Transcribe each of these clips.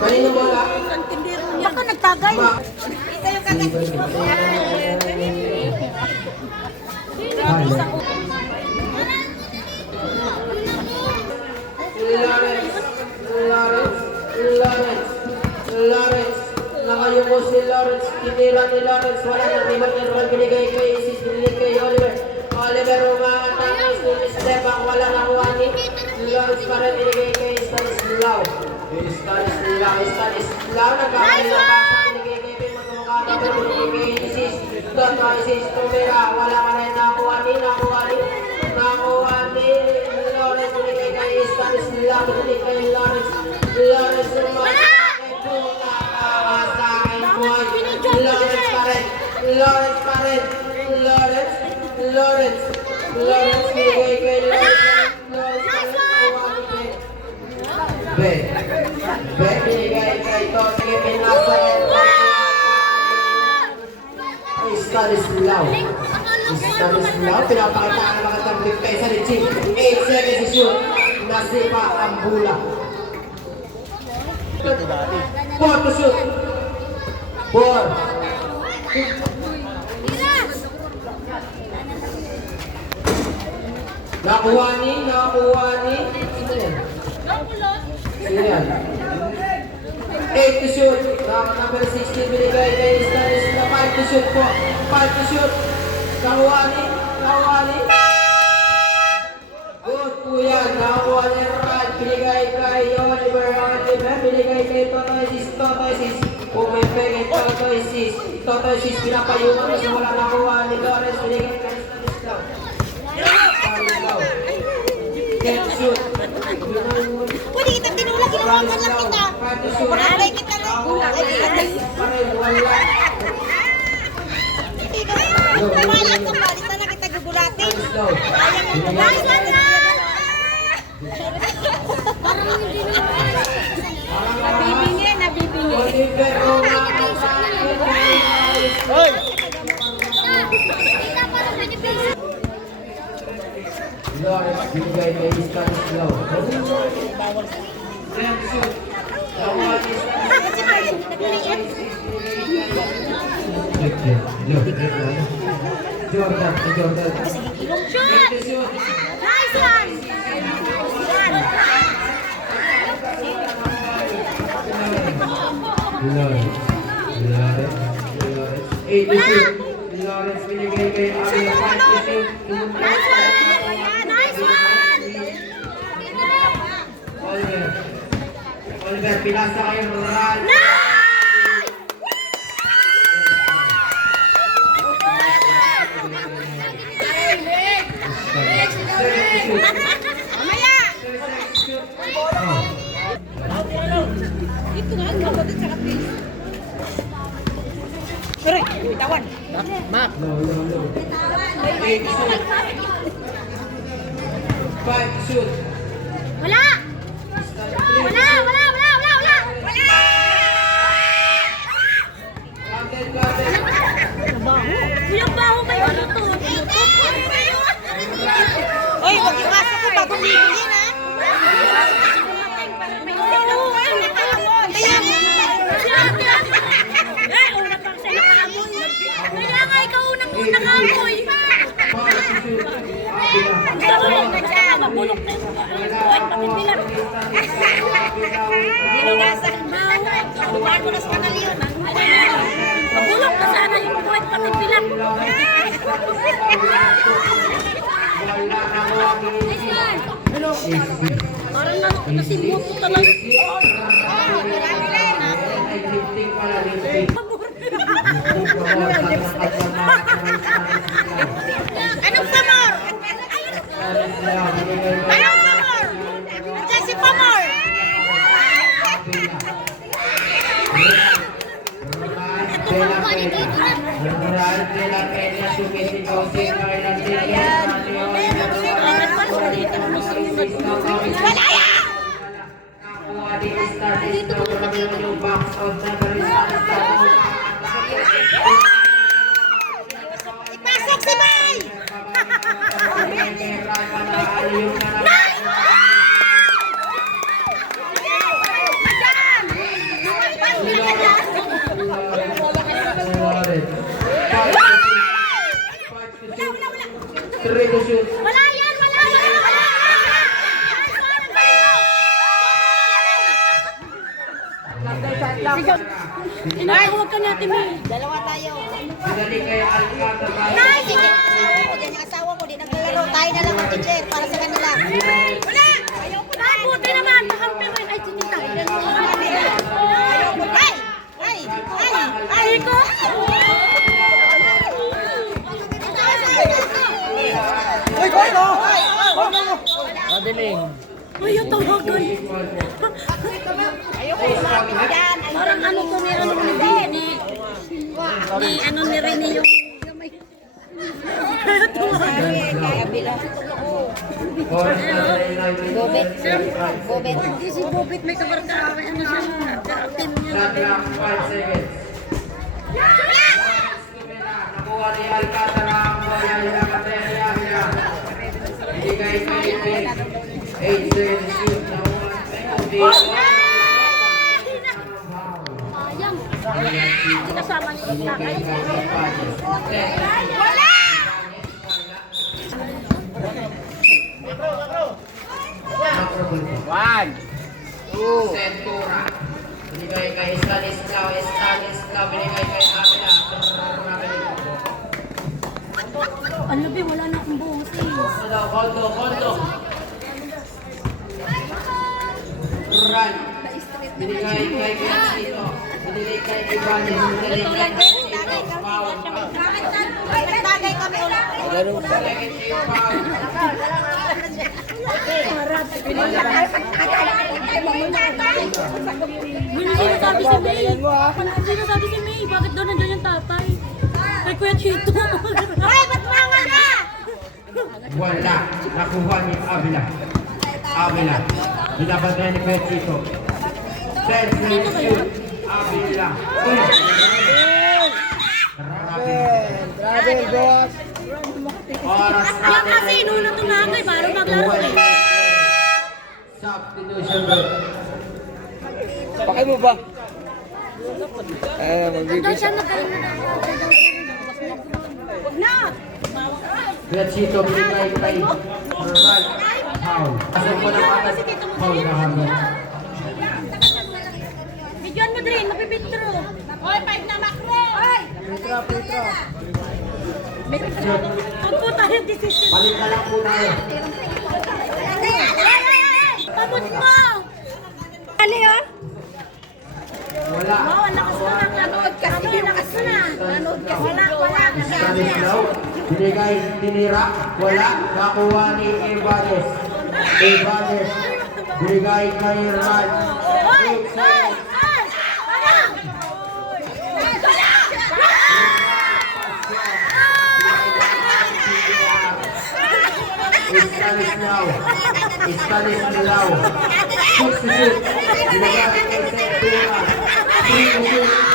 Kanino bola? Baka nagtagay. Ito yung kagatis mo. Lawrence. Nakayuko si Lawrence. Tinira ni Lawrence. Wala na tibag na naman binigay kay Isis. Binigay kay Oliver. Oliver umaatake. Step back. Wala na kuwani. Lawrence pa rin binigay kay Stanislaw. Stanislaw. Nagkakaliwa pa. Binigay kay Pim. Magkamukata. Binigay kay Isis. Toto Isis. Tumira. Wala ka rin nakuwani. Nakuwani. Lawrence binigay kay Stanislaw. Binigay kay Lawrence. Lawrence umaatake. Lawrence pa rin. Lawrence binigay kay Lawrence. Ben binigay kay Tosi Minasaret. Stanislaw, pinapakita ang mga tablik pesa ni Ching. 8 seconds to shoot. Nasipa ang bula. 4 to shoot. 4. Nakuha ni. Sino yan? 8 to shoot. Number 16 binigay kay Stanislaw. 5 to shoot po. 5 to shoot. Nakuha ni. Good po yan. Nakuha ni Rod. Binigay kay Oliver. Binigay kay Toto Isis. Pumipay kay Toto Isis. Pinapayungan kasi wala nakuha ni Lawrence. Binigay kay Stanislaw. 10 to shoot. Pwede kita tinulak, ginawagan lang kita. Mahalay kita na. Kumalat ka pa, di sana kita gugulatin. Guys, lang na! Nabibingin. Hoy! Lawrence binigay kay Stanislaw. Jordan. Shoot! Nice one! Lawrence binigay kay Ariel. Nice one! Oliver, pinasa kayo ng Ral. Mamaya! Ito nga, kapatid sa kapis. Sorry, bitawan. Mark. No. 5 shoot. Wala! Yung baho kayo luto. Oy, huwag yung aso ko bagong libilin, ha? Una pang sa'yo kaamoy. Kaya nga ikaw unang kaamoy. Mabulok na yung buwan, papipilang. Ginugasan mo. Buwan mo na sa kanal yun. Mabulok na sana yung buwan, papipilang. Parang nasimbot ko talaga. Anong pamor? Anong pamor? Diyan si pamor. Ito pa ba ni dito? Malaya! Dito ko na dito. Ipasok si May! Nice! Inatawag ka natin mo. Dalawa tayo. Binalik kay Alcata. Ay, sige. Yan yung asawa mo, di naglalaro. Tayo na lang ang teacher para sa kanila. Wala! Ay, buti naman. Nakampi mo yun. Ay, sinita. Ayoko. Ay! Ay! Ay! Ay, ko! Ay, yung tawagan. Yan. Parang ano to ni ano ni ano ni Rene yung tawagan. Kaya bilang. Gobet. Gobet. Hindi si Bobit may kabarkaway. Ano siya? Captain niya. Shot clock 5 seconds. Nakuha ni Alcata ang bola nila Kateria. Binigay kay Peg. 8 seconds shoot. Nakuha Sayang. Hindi kasama niya yung takay. One, two, Centura. Binigay kay Stanislaw, binigay kay Amina. Ano ba, wala na akong buhos eh. Kondo. Run. Binigay kay Gatsito. Binigay kay Ibanez. Binigay kay Gatsito. Foul. Tagay kami ulit. Binigay kay Foul. Sino sabi si May? Sino sabi si May? Bakit daw nandiyan yung tatay? Kay Kuya Chito. Ay, ba't mga na? Wala. Nakuha ni Avila. Binabagay ni Pechito. 10 seconds shoot. Avila. Grabe, boss. Oras Yan kasi, nuna tumangay, parang maglaro eh. Substitution rule. Pakay mo ba? Nandun siya nagkaroon na Huwag na! Pechito binigay kay Ral. Foul. Kasi mo na agad. Foul na hanggang. Bigyan mo din, mapipintro. Oy, 5 na makro! Oy! Huwag po tayo decision. Palit na lang po tayo. Pamot mo! Ali, oh! Wala. Oh, ang lakas mo na. Nanood kasi. Ang lakas mo na. Nanood kasi. Wala. Stanislaw. Binigay, tinira. Wala. Nakuha ni Ibanez. Binigay kay Ral. Oy! Oy! Oy! Stanislaw. Substitute. Binigay kay Centura. 3 shoot.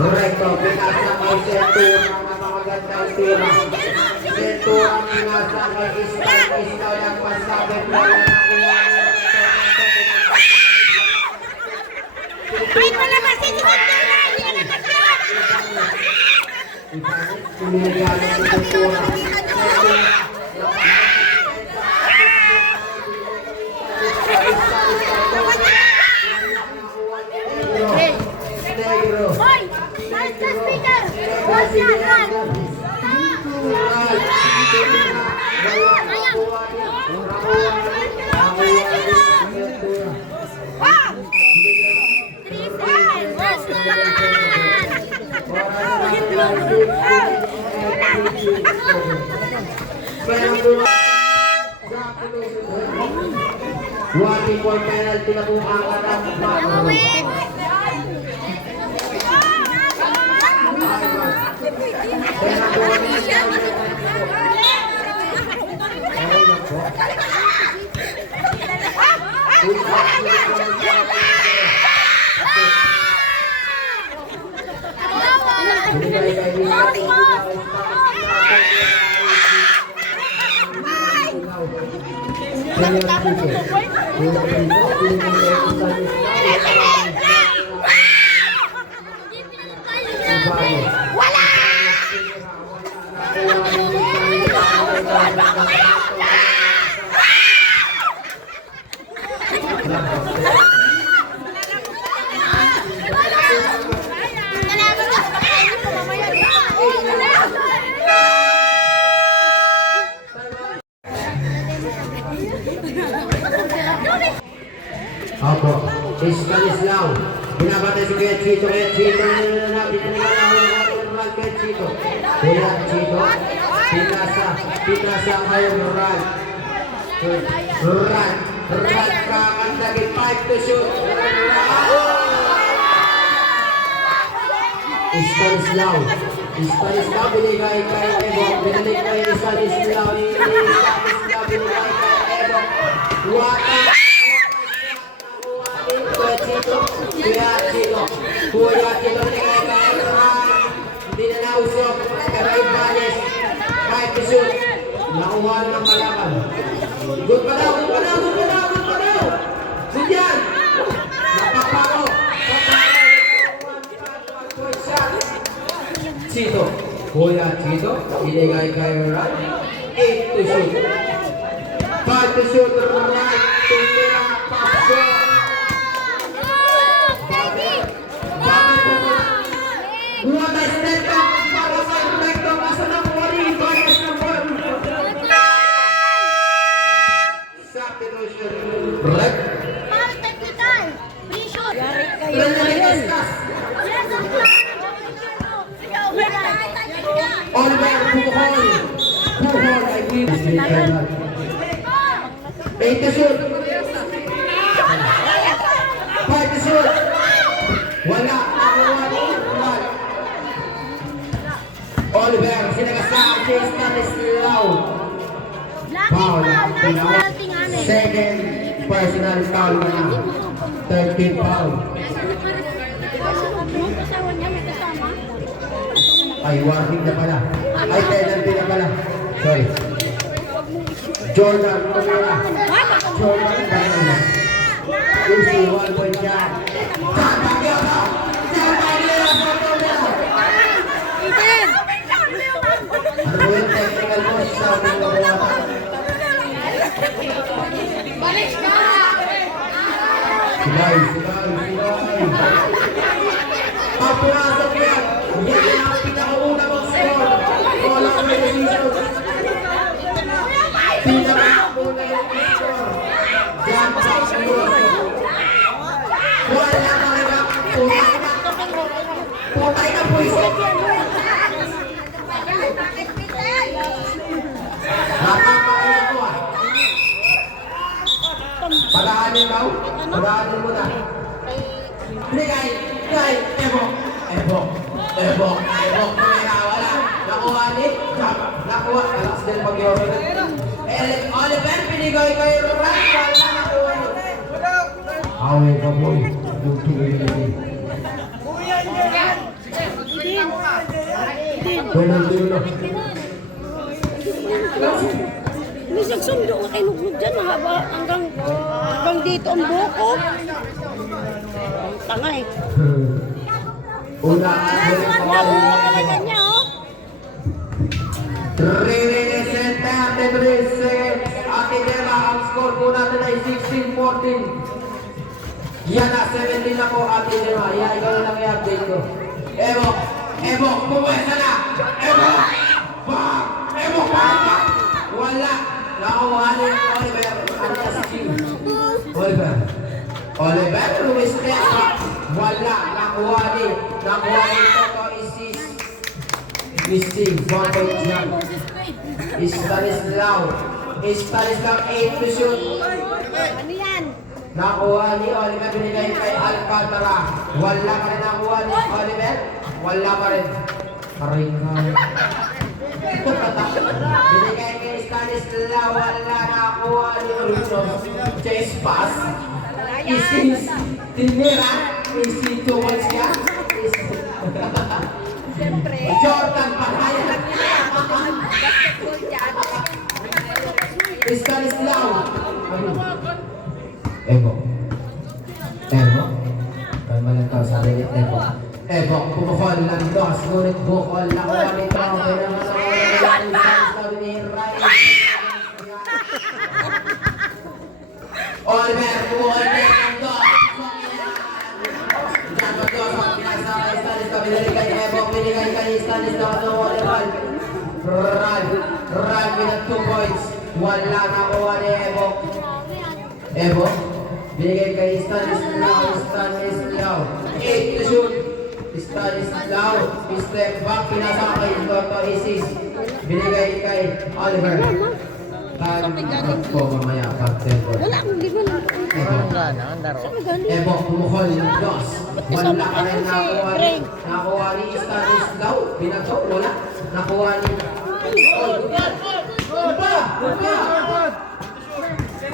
Correcto, pinasa kay Centura ang magandang tira. Centura ang pinasa kay Islaw yung pasabit na Ay, palabasin si Centura! Hindi na nakasama! Pinigyan ng Centura. Negro. Hoy! Nice ka, speaker! What's yan? Run! Wow! 3-5! Where's One point penalty na po ang katang Pero Binigay kay Stanislaw. Opo, Stanislaw. Binabatay si Kuya Chito. Kuya Chito na dito na lang Kuya Chito. Kuya Chito. Pinasa kayo Ran. Ran kakandagin 5 to shoot. Stanislaw. Stanislaw binigay kay Evo. Binigay kay Stanislaw. Stanislaw binigay kay Evo. Kuya Chito binigay kay Ran. Hindi na nausok. Pero Ibanez. 5 to shoot. Nakuha ng malakan. Good pa daw. Sindihan. Napapako. Chito. Kuya Chito. Binigay kay Ran. 8 to shoot. 5 to shoot. Ran. Tumira. Pasok. Buat ay snapback para sa recto asa na po rin Ibanez na ball. Substitution. Rep. Oliver Puhol ay Willis. 8 to shoot. 5 to shoot. Wala. Oliver, sinagasaan si Stanislaw. Foul. Second personal foul na. 13 foul. Ay, warning na pala. Ay, penalty na pala. Sorry. Jordan Tumira. Jordan Tumira. Lucy, 1 point shot. Ano yung technical mo sa ating mga Balik ka! Sigay. Papurasok yan. Yan ang pinakauna mong score. Walang resistance. Pinakauna mong score. Yan sa score. Wala talaga. Putay na puwisip. Nakakaya ko ah. Pagaanin daw. Pagaanin mo na. Binigay kay Evo. Wala. Nakuha ni. Nakuha. Alas din pag-yoro. Oliver, binigay kay Ran. Wala nakuha ni. Away ka boy. Bugtuloy na din. Penalty na. May nagsundo nga kay Nuglog dyan, mahaba hanggang dito ang buko. Tanga eh. Una. Talaga niya oh. 3 minutes and 33 seconds. Ating Dema, ang score po natin ay 16-14. Yan na, 17 na po Ating Dema. Yan, ikaw na lang i-update ko. Evo, pumwesa na! Evo! Wala! Nakuha ni Oliver. Oliver, lumistep. Wala! Nakuha ni Toto Isis. Missing, 1 point jump. Stanislaw 8 to shoot. Ano yan? Nakuha ni Oliver, binigay kay Alcantara. Wala pa rin nakuha ni Oliver. Wala pa rin. Aray ka. Binigay kay Stanislaw. Wala nakuha ni Oliver. Chase pass. Isis. Tinira. Isi 2 points ka. bumukol ng dos, ngunit bukol na kuha nito. Sabi ni Ryan. Oliver, bumukol na ng dos. Diyan ba dos, ang pinasakay Stanis, binigay kay Evo, binigay kay Stanis na Ral, with 2 points. Wala na kuha ni Evo. Evo, binigay kay Stanislaw. 8 to shoot. Stanislaw, step back, pinasakay Toto Isis. Binigay kay Oliver. Time po mamaya, pag-tempo. Wala akong ligon. Evo, bumukol ng dos. Wala ka rin nakuha ni Stanislaw. Binato, wala. Nakuha ni...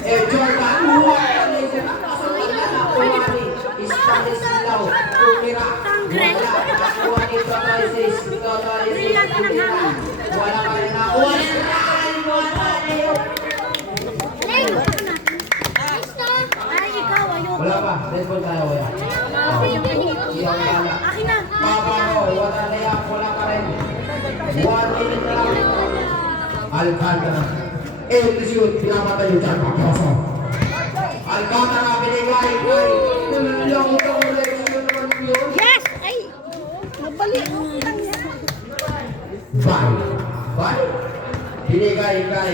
Jordan, nakuha ni Stanislaw. Tumira. Wala. Nakuha ni Toto Isis. Wala ka rin nakuha ni Ay, ikaw, ayoko. wala pa, baseball tayo kuya. Iyaw wala. Akin na. Papa ko, wala na yan, wala ka rin. 1 minute na lang. Alcantara. 8 to shoot, pinapatay yung Chan Pacquiao. Alcantara, binigay kay Tulong Direction naman yun. Yes! Ay! Nabali. Bye. Binigay kay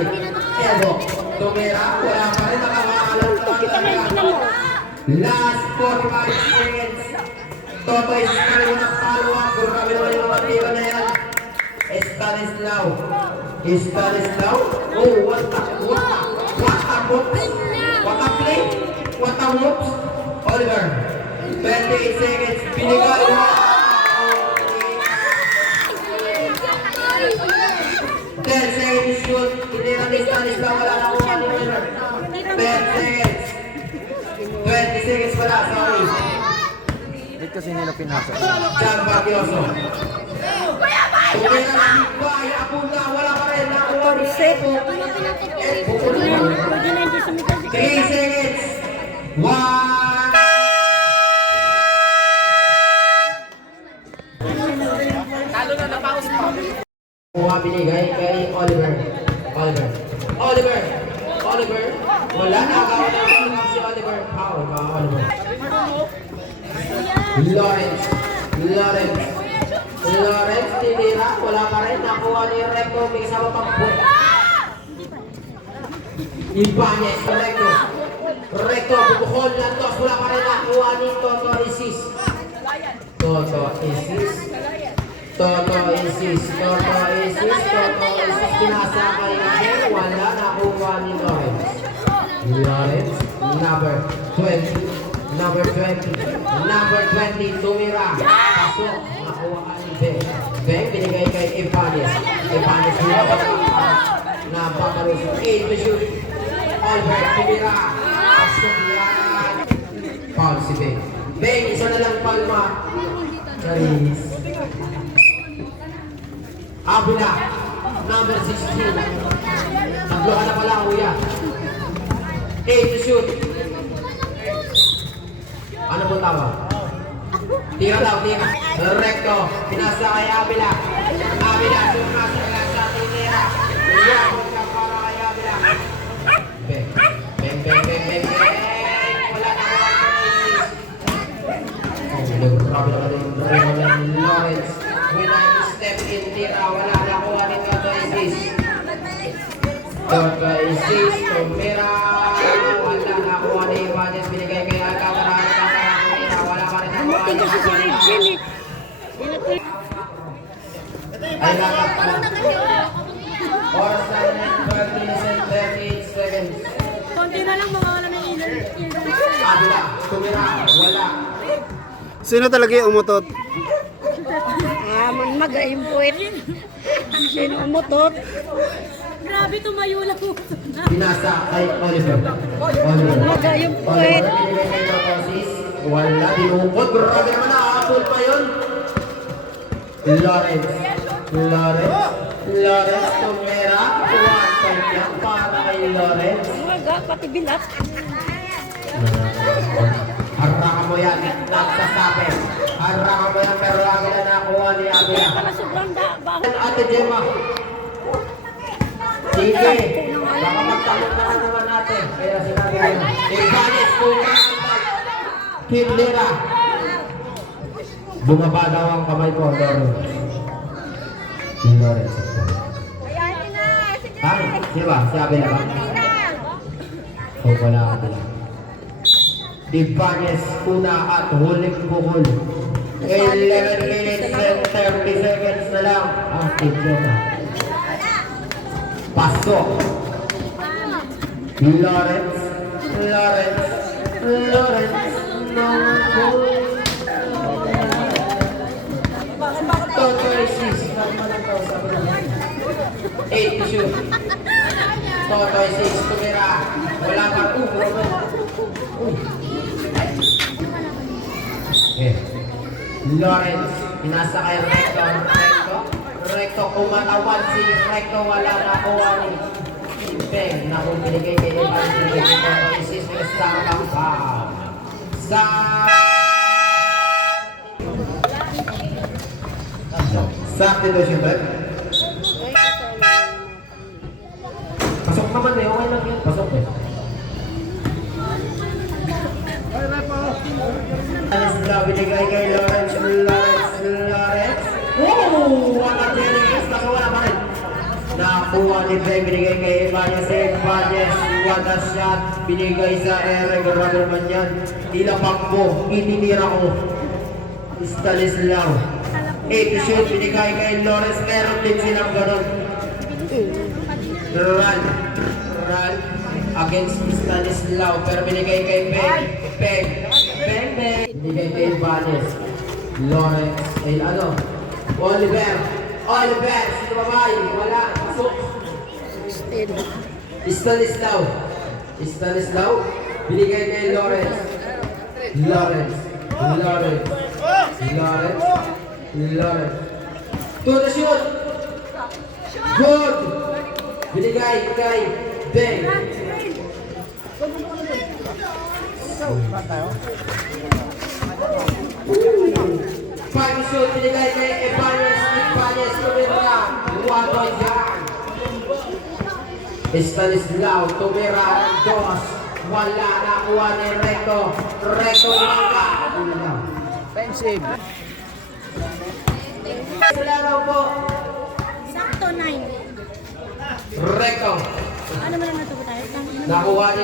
Evo. Tumira, wala pa rin, nakakakalang last 45 seconds. Toto is kaya ng follow-up. Grabe naman yung mga tira na yan. Stanislaw. Oh, what a play. What a whoops. Oliver. 28 seconds. Binigay mo. 10 seconds shoot. Tinira ni Stanislaw. Wala na kuha ni Oliver. 10 seconds. 20 seconds wala. Sorry. Ba't kasi nila pinasa? Chan Pacquiao. Tumira na si Bay. Apunda. Wala pa rin. Nakuha ni Evo. Pwede na hindi sumigaw si 3 seconds. 1. Kuha binigay kay Oliver. Wala na ako si Oliver. Power ba Oliver? Lawrence, tinira. Wala ka rin. Nakuha ni Recto. May isama pang buhay. Ibanez, Recto, bubukol ng dos. Wala ka rin. Nakuha ni Toto Isis. Pinasa kay Jay. Wala. Nakuha ni Lawrence, number 20, tumira. Pasok, nakuha ka ni Beng, binigay kay Ibanez. Napakalos. 8 to shoot. Albert, tumira. Pasok yan. Paul si Beng. Beng, isa na lang palma. Charis. Abula, number 16. Tatlo ka na pala, kuya. 8 to shoot. Ano po tawag? Tira. Recto. Pinasa kay Abila. Sumasa lang sa tinira. Iyakot ka para kay Abila. Beng. Wala na ako. Grabe naman yung Lawrence. When I step in tira, wala na ako. Ano Toto Isis? Tumira. Wala na ako. Ano yung Ibanez? Binigay kay Alcantara. Wala pa rin ako. Ay nakapala. Oras na 38 seconds. Konti na lang mga wala na Abila, tumira, wala. Sino talaga yung umutot? Mag-aim puwet. Sino umutot? Grabe, tumayo lang. Pinasa kay Oliver. Mag-aim puwet. Binigay kay Totosis. Wala, dinukot. Grabe naman, nakakapul pa yun. Lawrence, tumira. 1 point yan para kay Lawrence. Pati bilat. Harangan mo yan, nagsasabi. Harangan mo yan, pero lagi na nakuha ni Abia. Para sobrang ba? Ate Gemma. Sige, baka magtanong na naman natin. Kaya sinabi ko, Ibanez Kuya, Kindera. Bumaba daw ang kamay ko, Loro. Lawrence. Ay, di ba? Sabi na ba? O wala ka din. Ibanez, una at huling bukol. 11 minutes and 30 seconds na lang. Ate Gemma. Pasok. Lawrence. No goal. Totoy sis. 8 to shoot. Totoy sis. Tumira. Wala pa. Lawrence. Pinasa kay Recto, kumatawan si Recto, wala na kuha ni Peng na kung binigay kay Evangeline ito isis na starang pa sa substitution ba? Pasok naman eh, okay lang yun, pasok eh. Binigay kay Lawrence. Wala Jennings, nakawala pa rin. Nakuha ni Peng, binigay kay Ibanez. What a shot, binigay sa Eric. Grabe naman yan. Ilapak mo, ininira ko. Stanislaw. 8 shoot, binigay kay Lawrence. Meron din silang ganon. Run against Stanislaw. Pero binigay kay Peng. Binigay kay Ibanez. Lawrence, Oliver, sino babae? Wala, pasok. Stanislaw, binigay kay Lawrence. To the shoot. Good. Binigay kay Ben. Pag-shoot, binigay kay Ibanez, tumira, wato dyan. Stanislaw, tumira, dos, wala na kuha ni Recto umaga. Offensive. Wala raw po. Sakto 9. Recto, Ano mo lang natubo tayo? nakuha ni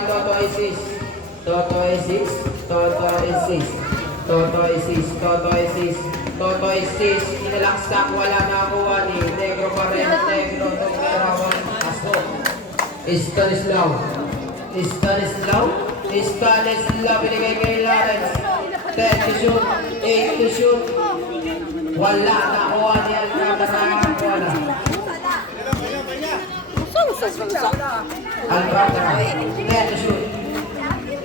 Toto Isis, inalaksak, wala na kuha ni Negro pa rin, tumira, pasok. Stanislaw, binigay kay Lawrence. 10 to shoot, 8 to shoot. Wala na kuha ni Alcantara. Alcantara, 10 to shoot.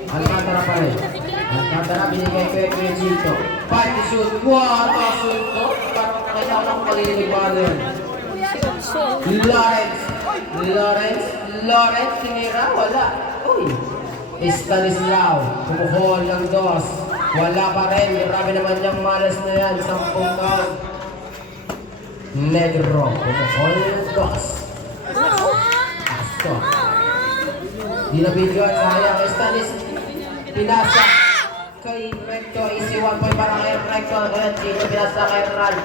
Alcantara pa rin. Alcantara, binigay kay Chito. 5 to shoot, 1 to shoot. Parang kailangan malilig ba yun? Lawrence, tinira, wala. Uy. Stanislaw, kumukuha ng dos. Wala pa rin. Marami naman niyang malas na yan. 10 count. Negro, kumukuha ng dos. Asto. Di na video at sayang. Pinasa kay Recto. Easy 1 point para kay Recto. Kaya Chito pinasa kay Ral.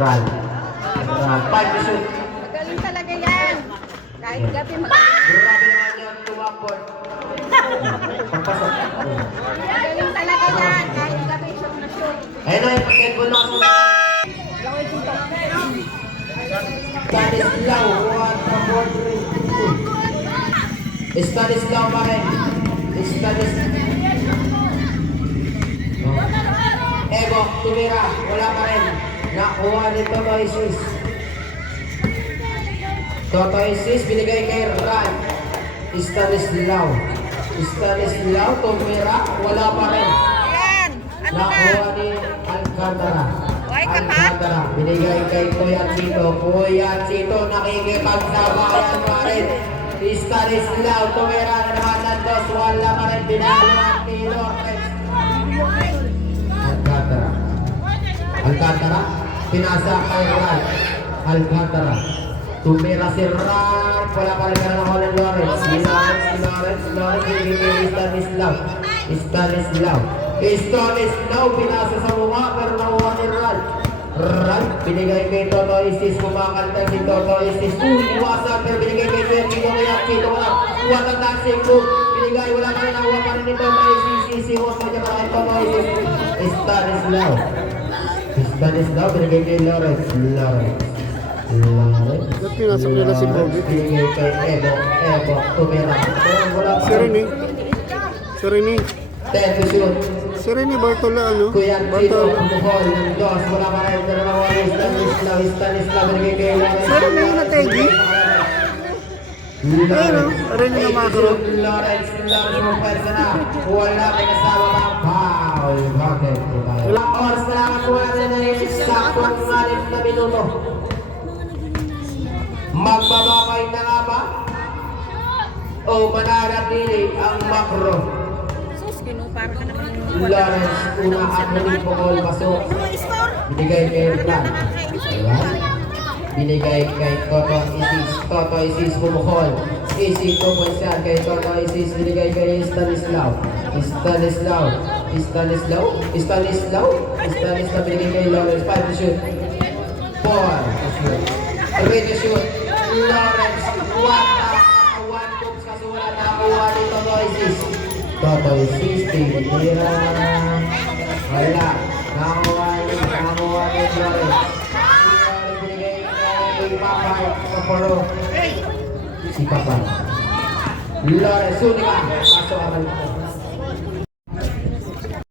Ral. 5 to shoot. Magaling talaga yan. Kahit gabi Grabe naman yan, tumapon. Pagpasok. magaling talaga yan. Kahit gabi siyang na-shoot. Ayun na yung basketball na kasi. Stanislaw, 1 from 4-3. Stanislaw pa rin. Evo, tumira, wala pa rin. Nakuha ni Toto Isis, binigay kay Ran. Stanislaw, tumira, wala pa rin. Ayan. Nakuha ni Alcantara, binigay kay Kuya Chito, nakikipagsabayan pa rin. Stanislaw, tumira na naman ng dos, wala pa rin binaluan ni Lawrence. Alcantara, pinasa kay Ran. Alcantara, tumira si Ran, wala pa rin binaluan ng Lawrence. Lawrence, bigay Stanislaw, pinasa sa mukha, pero nakuha ni Ran. Binigay kay Toto Isis, kumakanta si Toto Isis. Iwasan, pero binigay kay Kito Kuyat, Kito Kuyat. What a dancing move. Binigay, wala pa rin, nakuha pa rin ni Toto Isis. Sisiwas mo dyan para kay Toto Isis. Stanislaw, binigay kay Lawrence. Ba't pinasok nila si Bobby? Binigay kay Evo, tumira. Wala pa rin. Si Rene. 10 to shoot. Si Rene Bartola, ano? Kuya Chino, Bartol. kumuhol ng dos. Wala pa rin, dalawa ni Stanislaw, binigay kay Lawrence. Si Rene yung nategi? Ayun, Rene na makro. Lawrence mo pwersa na. Wala pinasama ng foul. Bakit? Ilang oras na lang po natin na yung saktong 6 na minuto. Magbabakay na nga ba? O mananatili ang makro? Sus, para ka naman Lawrence, una at muling pukol, pasok. Binigay kay Plan. Binigay kay Toto Isis bumukol. Isis pupunsan kay Toto Isis. Binigay kay Stanislaw, binigay kay Lawrence. 5 to shoot, 4 to shoot, 3 to shoot. Lawrence, 1 books kasi wala nakakuha ni Toto Isis. Toto Isis, tinitira. Wala, nakakuha ni Lawrence. Papay sa paro. Si Papay. Lawrence, sunika. Pasok ang